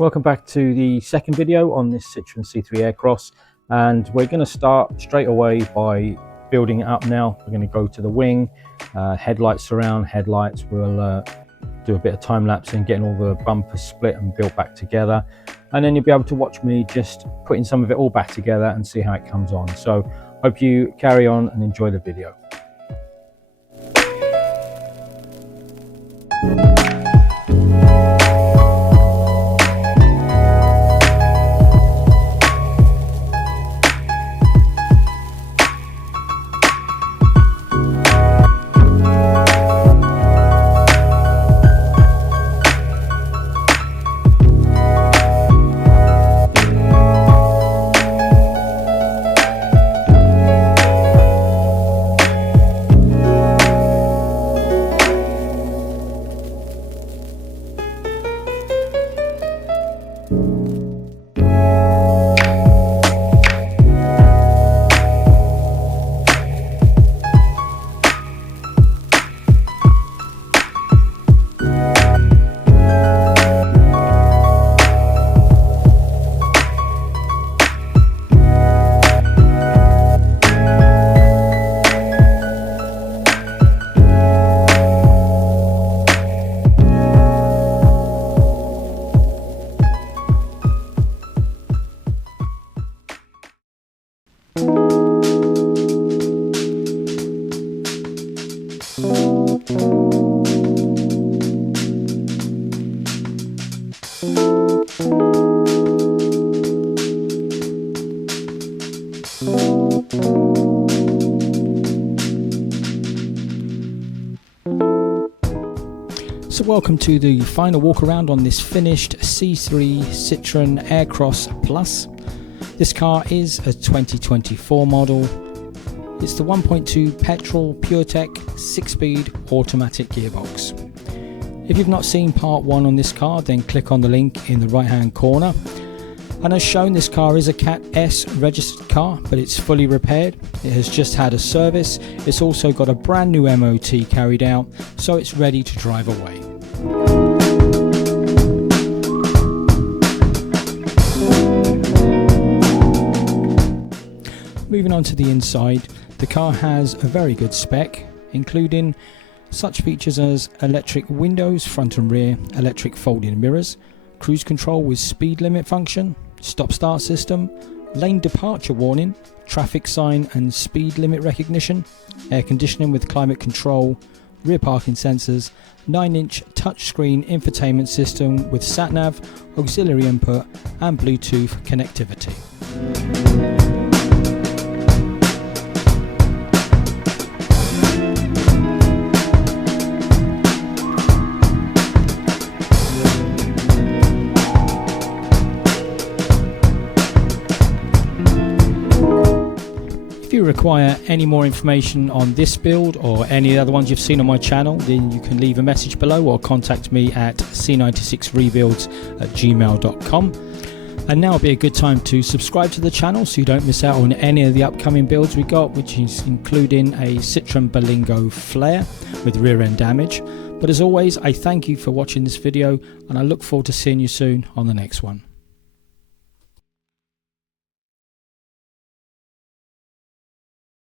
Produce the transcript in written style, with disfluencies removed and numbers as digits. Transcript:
Welcome back to the second video on this Citroen C3 Aircross, and we're going to start straight away by building it up now. We're going to go to the wing, headlights, surround headlights. We'll do a bit of time lapse and getting all the bumpers split and built back together, and then you'll be able to watch me just putting some of it all back together and see how it comes on. So hope you carry on and enjoy the video. So welcome to the final walk around on this finished C3 Citroen Aircross Plus. This car is a 2024 model. It's the 1.2 petrol puretech 6-speed automatic gearbox. If you've not seen part 1 on this car, then click on the link in the right hand corner. And as shown, this car is a Cat S registered car, but it's fully repaired. It has just had a service. It's also got a brand new MOT carried out, so it's ready to drive away. Moving on to the inside, the car has a very good spec, including such features as electric windows front and rear, electric folding mirrors, cruise control with speed limit function, stop-start system, lane departure warning, traffic sign and speed limit recognition, air conditioning with climate control, rear parking sensors, 9-inch touchscreen infotainment system with sat-nav, auxiliary input and Bluetooth connectivity. If you require any more information on this build or any other ones you've seen on my channel, then you can leave a message below or contact me at c96rebuilds@gmail.com. And now would be a good time to subscribe to the channel so you don't miss out on any of the upcoming builds we got, which is including a Citroen Berlingo Flare with rear end damage. But as always, I thank you for watching this video and I look forward to seeing you soon on the next one.